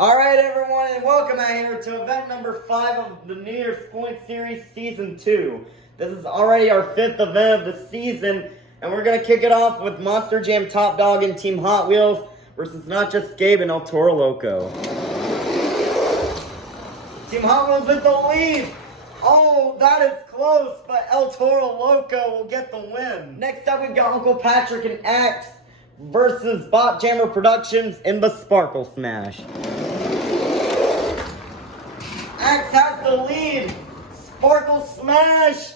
Alright everyone, and welcome out here to event number 5 of the New Year's Point Series Season 2. This is already our 5th event of the season, and we're going to kick it off with Monster Jam Top Dog and Team Hot Wheels versus Not Just Gabe and El Toro Loco. Team Hot Wheels with the lead. Oh, that is close, but El Toro Loco will get the win. Next up, we've got Uncle Patrick and Axe versus Bot Jammer Productions in the Sparkle Smash. Axe has the lead. Sparkle Smash.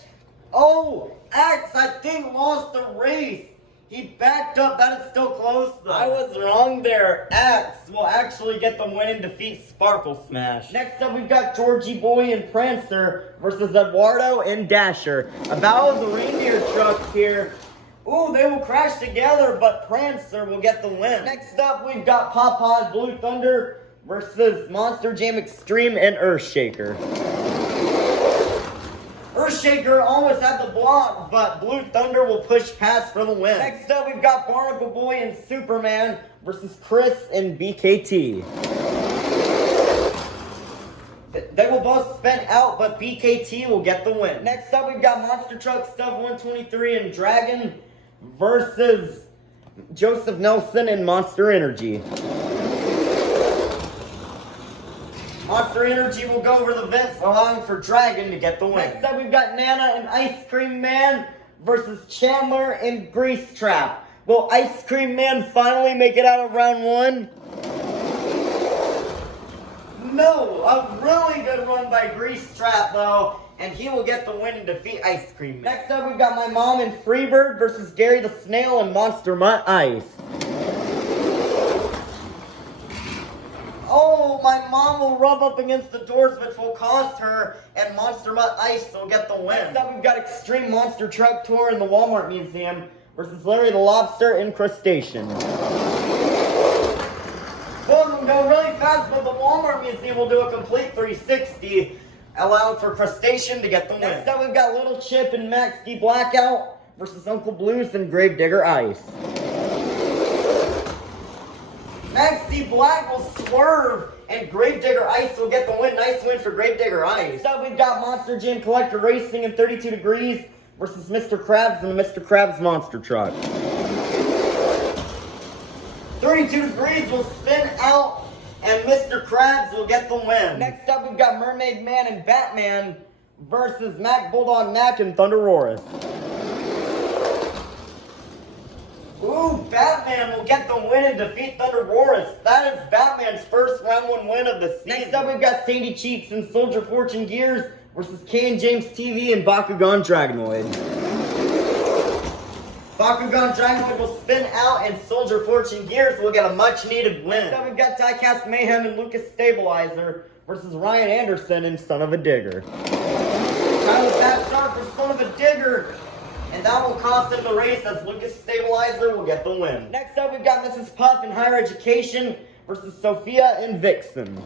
Oh, Axe, I think, lost the race. He backed up. That is still close, though. I was wrong there. Axe will actually get the win and defeat Sparkle Smash. Next up, we've got Georgie Boy and Prancer versus Eduardo and Dasher. A battle of the reindeer trucks here. Ooh, they will crash together, but Prancer will get the win. Next up, we've got Papa and Blue Thunder versus Monster Jam Extreme and Earthshaker. Earthshaker almost had the block, but Blue Thunder will push past for the win. Next up, we've got Barnacle Boy and Superman versus Chris and BKT. They will both spin out, but BKT will get the win. Next up, we've got Monster Truck Stuff 123 and Dragon versus Joseph Nelson and Monster Energy. Monster Energy will go over the vents, allowing for Dragon to get the win. Next up, we've got Nana and Ice Cream Man versus Chandler and Grease Trap. Will Ice Cream Man finally make it out of round 1? No, a really good run by Grease Trap, though, and he will get the win and defeat Ice Cream Man. Next up, we've got My Mom and Freebird versus Gary the Snail and Monster Mutt Ice. Oh, My Mom will rub up against the doors, which will cost her, and Monster Mutt Ice will get the win. Next up, we've got Extreme Monster Truck Tour in the Walmart Museum versus Larry the Lobster and Crustacean. Both of them go really fast, but the Walmart Museum will do a complete 360, allowing for Crustacean to get the win. Next up, we've got Little Chip and Max D Blackout versus Uncle Blues and Gravedigger Ice. Max D Black will swerve, and Gravedigger Ice will get the win. Nice win for Gravedigger Ice. Next up, we've got Monster Jam Collector Racing in 32 Degrees versus Mr. Krabs and the Mr. Krabs Monster Truck. 32 Degrees will spin out, and Mr. Krabs will get the win. Next up, we've got Mermaid Man and Batman versus Mac Bulldog Mac and Thunder Roarus. Ooh, Batman will get the win and defeat Thunder Roarus. That is Batman's first round 1 win of the season. Next up, we've got Sandy Cheeks and Soldier Fortune Gears versus K and James TV and Bakugan Dragonoid. Bakugan Dragonoid will spin out, and Soldier Fortune Gears will get a much-needed win. Next up, we've got Diecast Mayhem and Lucas Stabilizer versus Ryan Anderson and Son of a Digger. Kind of a bad start for Son of a Digger, and that will cost him the race as Lucas Stabilizer will get the win. Next up, we've got Mrs. Puff in Higher Education versus Sophia and Vixen.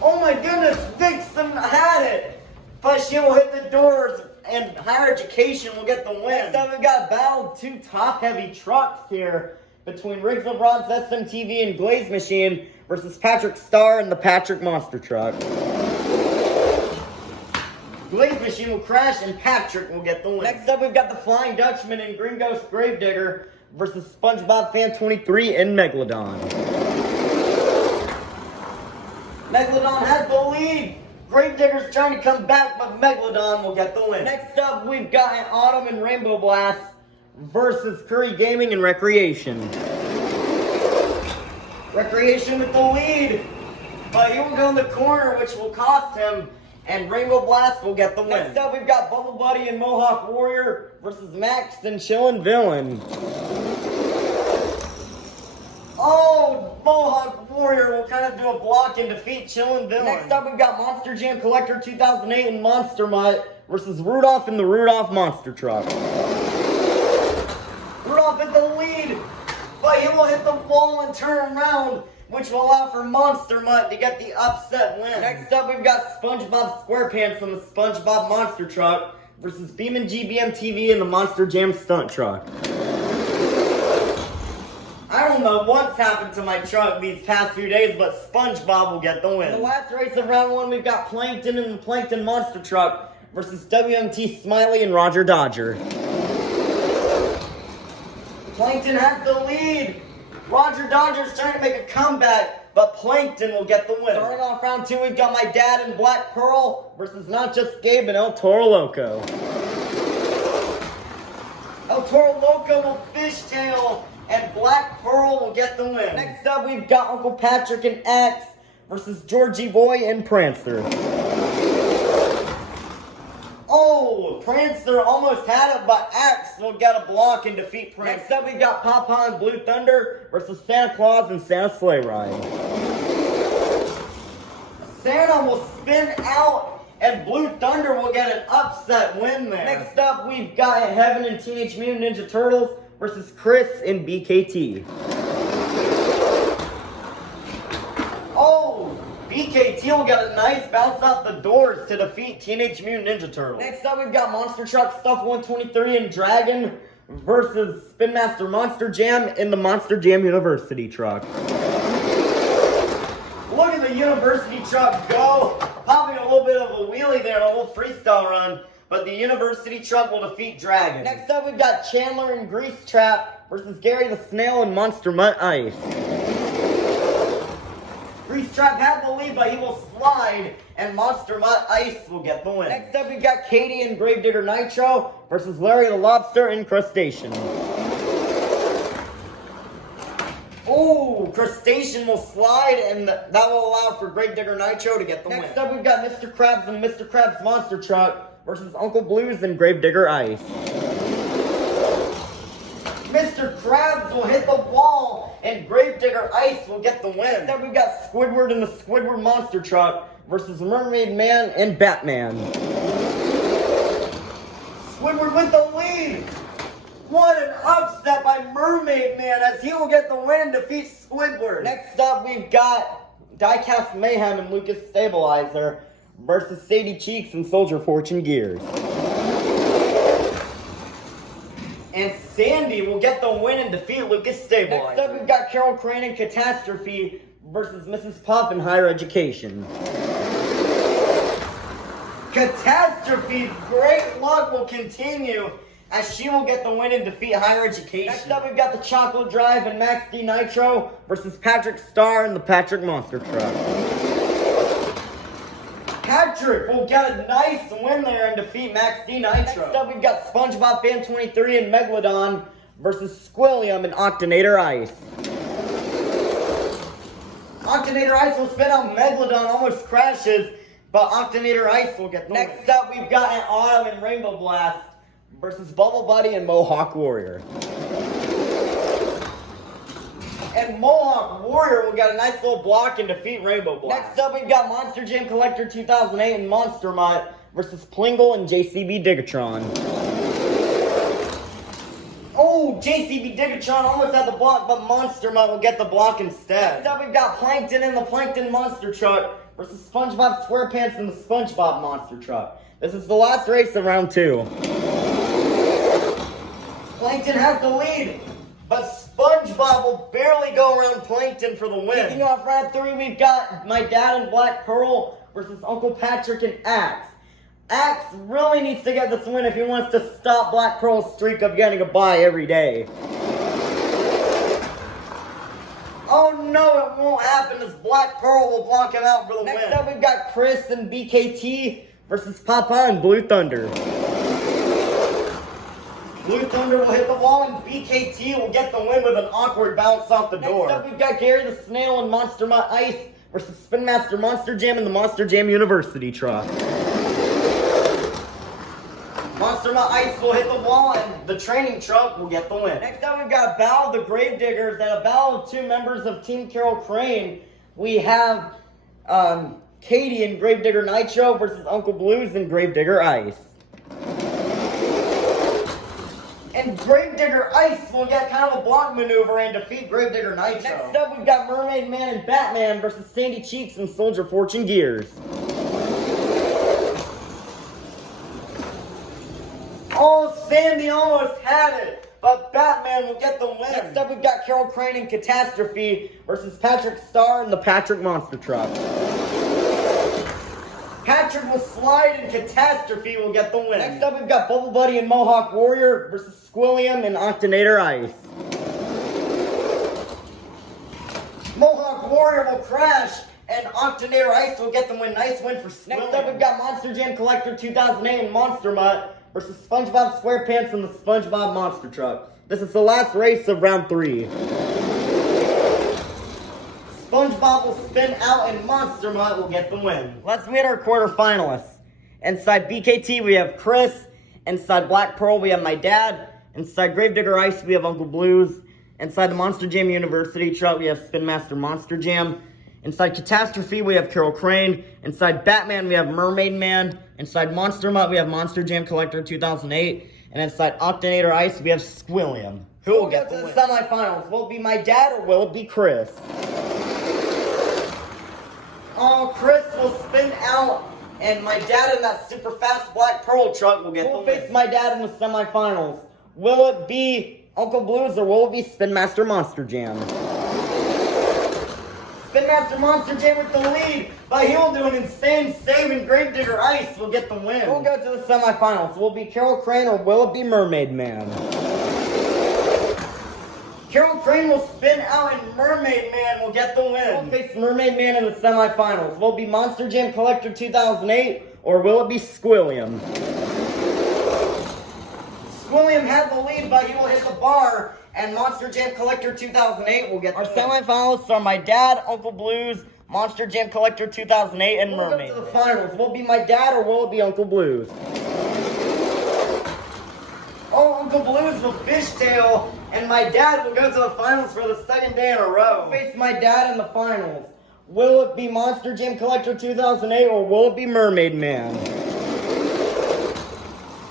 Oh my goodness, Vixen had it, but she will hit the doors, and Higher Education will get the win. Next up, we've got battle of 2 top-heavy trucks here between Riggs LeBron's SMTV and Glaze Machine versus Patrick Starr and the Patrick Monster Truck. Glaze Machine will crash, and Patrick will get the win. Next up, we've got the Flying Dutchman and Green Ghost Gravedigger versus SpongeBob Fan 23 and Megalodon. Megalodon has the lead. Gravedigger's trying to come back, but Megalodon will get the win. Next up, we've got an Autumn and Rainbow Blast versus Curry Gaming and Recreation. Recreation with the lead, but he will go in the corner, which will cost him, and Rainbow Blast will get the win. Next up, we've got Bubble Buddy and Mohawk Warrior versus Max and Chillin' Villain. Oh, Mohawk Warrior will kind of do a block and defeat Chillin' Villain. Next up, we've got Monster Jam Collector 2008 and Monster Mutt versus Rudolph and the Rudolph Monster Truck. Rudolph in the lead, but he will hit the wall and turn around, which will allow for Monster Mutt to get the upset win. Next up, we've got SpongeBob SquarePants from the SpongeBob Monster Truck versus Beam and GBM TV and the Monster Jam Stunt Truck. I don't know what's happened to my truck these past few days, but SpongeBob will get the win. In the last race of round 1, we've got Plankton and the Plankton Monster Truck versus WMT Smiley and Roger Dodger. Plankton has the lead. Roger Dodger's trying to make a comeback, but Plankton will get the win. Starting off round 2, we've got my dad and Black Pearl versus Not Just Gabe and El Toro Loco. El Toro Loco will fishtail, and Black Pearl will get the win. Next up, we've got Uncle Patrick and Axe versus Georgie Boy and Prancer. Oh, Prancer almost had it, but Axe will get a block and defeat Prancer. Next up, we got Papa and Blue Thunder versus Santa Claus and Santa Sleigh Ride. Santa will spin out, and Blue Thunder will get an upset win there. Next up, we've got Heaven and Teenage Mutant Ninja Turtles versus Chris and BKT. Oh, BKT will get a nice bounce off the doors to defeat Teenage Mutant Ninja Turtles. Next up, we've got Monster Truck Stuff 123 and Dragon versus Spin Master Monster Jam in the Monster Jam University truck. Look at the University truck go, popping a little bit of a wheelie there, a little freestyle run, but the University truck will defeat Dragon. Next up, we've got Chandler and Grease Trap versus Gary the Snail and Monster Mutt Ice. Grease Trap had the lead, but he will slide, and Monster Mutt Ice will get the win. Next up, we got Katie and Gravedigger Nitro versus Larry the Lobster and Crustacean. Oh, Crustacean will slide, and that will allow for Gravedigger Nitro to get the win. Next up, we've got Mr. Krabs and Mr. Krabs Monster Truck versus Uncle Blues and Gravedigger Ice. Mr. Krabs will hit the wall, and Gravedigger Ice will get the win. Next up, we've got Squidward and the Squidward Monster Truck versus Mermaid Man and Batman. Squidward with the lead. What an upset by Mermaid Man, as he will get the win and defeat Squidward. Next up, we've got Diecast Mayhem and Lucas Stabilizer versus Sadie Cheeks and Soldier Fortune Gears. And Sandy will get the win and defeat Lucas Stabilizer. Next up, we've got Carol Crane and Catastrophe versus Mrs. Puff and Higher Education. Catastrophe's great luck will continue, as she will get the win and defeat Higher Education. Next up, we've got the Chocolate Drive and Max D Nitro versus Patrick Star and the Patrick Monster Truck. Patrick will get a nice win there and defeat Max D Nitro. Next up, we've got SpongeBob Fan 23 and Megalodon versus Squilliam and Octonator Ice. Octonator Ice will spin out, Megalodon almost crashes, but Octonator Ice will get the win. Next up, we've got an Autumn and Rainbow Blast versus Bubble Buddy and Mohawk Warrior. And Mohawk Warrior will get a nice little block and defeat Rainbow Blast. Next up, we've got Monster Jam Collector 2008 and Monster Mutt versus Plingle and JCB Digatron. Oh, JCB Digatron almost had the block, but Monster Mutt will get the block instead. Next up, we've got Plankton and the Plankton Monster Truck versus SpongeBob SquarePants and the SpongeBob Monster Truck. This is the last race of round 2. Plankton has the lead, but SpongeBob will barely go around Plankton for the win. Kicking off round 3, we've got my dad and Black Pearl versus Uncle Patrick and Axe. Axe really needs to get this win if he wants to stop Black Pearl's streak of getting a bye every day. Oh no, it won't happen, as Black Pearl will block him out for the win. Next up, we've got Chris and BKT versus Papa and Blue Thunder. Blue Thunder will hit the wall, and BKT will get the win with an awkward bounce off the door. Next up, we've got Gary the Snail and Monster Mutt Ice versus Spin Master Monster Jam and the Monster Jam University truck. Monster Mutt Ice will hit the wall, and the training truck will get the win. Next up, we've got Battle of the Gravediggers and a battle of 2 members of Team Carol Crane. We have Katie and Gravedigger Nitro versus Uncle Blues and Gravedigger Ice. And Gravedigger Ice will get kind of a block maneuver and defeat Gravedigger Nitro. Next up, we've got Mermaid Man and Batman versus Sandy Cheeks and Soldier Fortune Gears. Oh, Sandy almost had it, but Batman will get the win. Next up, we've got Carol Crane and Catastrophe versus Patrick Star and the Patrick Monster Truck. Patrick will slide and Catastrophe will get the win. Next up, we've got Bubble Buddy and Mohawk Warrior versus Squilliam and Octonator Ice. Mohawk Warrior will crash and Octonator Ice will get the win. Nice win for Squilliam. Next up, we've got Monster Jam Collector 2008 and Monster Mutt versus SpongeBob SquarePants and the SpongeBob Monster Truck. This is the last race of round 3. SpongeBob will spin out and Monster Mutt will get the win. Let's meet our quarterfinalists. Inside BKT we have Chris. Inside Black Pearl we have my dad. Inside Gravedigger Ice we have Uncle Blues. Inside the Monster Jam University truck we have Spin Master Monster Jam. Inside Catastrophe we have Carol Crane. Inside Batman we have Mermaid Man. Inside Monster Mutt we have Monster Jam Collector 2008. And inside Octonator Ice we have Squilliam. Who will get the win? Semifinals. Will it be my dad or will it be Chris? Oh, Chris will spin out, and my dad in that super fast Black Pearl truck will get the win. Face my dad in the semifinals. Will it be Uncle Blues or will it be Spin Master Monster Jam? Spin Master Monster Jam with the lead, but he will do an insane save, and Gravedigger Ice will get the win. We'll go to the semifinals. Will it be Carol Crane or will it be Mermaid Man? Carol Crane will spin out and Mermaid Man will get the win. We'll face Mermaid Man in the semifinals. Will it be Monster Jam Collector 2008 or will it be Squilliam? Squilliam had the lead, but he will hit the bar, and Monster Jam Collector 2008 will get the win. Our semifinalists are my dad, Uncle Blues, Monster Jam Collector 2008, and Mermaid. We'll go to the finals. Will it be my dad or will it be Uncle Blues? Oh, Uncle Blues will fishtail, and my dad will go to the finals for the second day in a row. We'll face my dad in the finals. Will it be Monster Jam Collector 2008 or will it be Mermaid Man?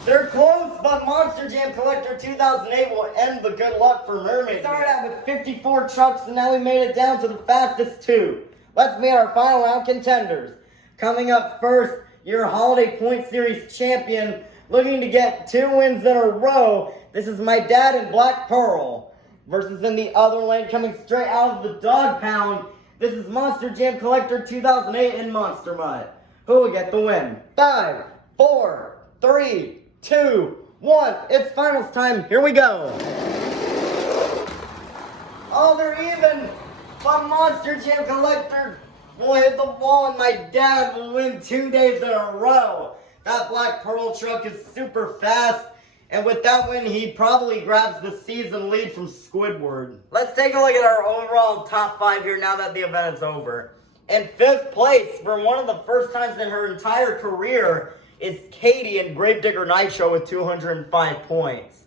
They're close, but Monster Jam Collector 2008 will end the good luck for Mermaid Man. We started out with 54 trucks, and now we made it down to the fastest 2. Let's meet our final round contenders. Coming up first, your Holiday Point Series champion, looking to get 2 wins in a row. This is my dad in Black Pearl. Versus in the other lane, coming straight out of the Dog Pound, this is Monster Jam Collector 2008 in Monster Mutt. Who will get the win? 5, 4, 3, 2, 1. It's finals time. Here we go. Oh, they're even. But Monster Jam Collector will hit the wall and my dad will win 2 days in a row. That Black Pearl truck is super fast. And with that win, he probably grabs the season lead from Squidward. Let's take a look at our overall top 5 here now that the event is over. In 5th place, for one of the first times in her entire career, is Katie in Gravedigger Nitro with 205 points.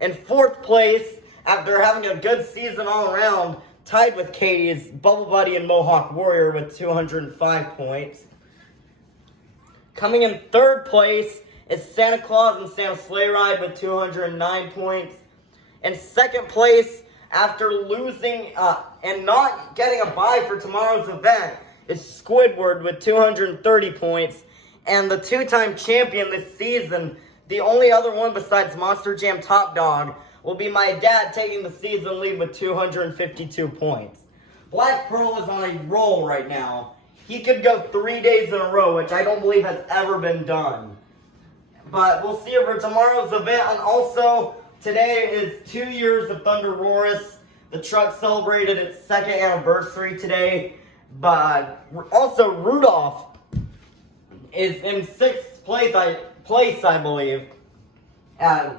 In 4th place, after having a good season all around, tied with Katie, is Bubble Buddy and Mohawk Warrior with 205 points. Coming in 3rd place is Santa Claus and Santa's Sleigh Ride with 209 points. In 2nd place, after losing and not getting a bye for tomorrow's event, is Squidward with 230 points. And the 2-time champion this season, the only other one besides Monster Jam Top Dog, will be my dad taking the season lead with 252 points. Black Pearl is on a roll right now. He could go 3 days in a row, which I don't believe has ever been done. But we'll see over tomorrow's event. And also, today is 2 years of Thunder Roarus. The truck celebrated its 2nd anniversary today. But also, Rudolph is in 6th place, I believe.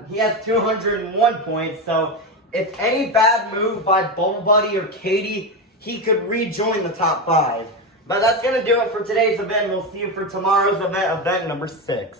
He has 201 points. So, if any bad move by Bubble Buddy or Katie, he could rejoin the top 5. But that's going to do it for today's event. We'll see you for tomorrow's event, event number 6.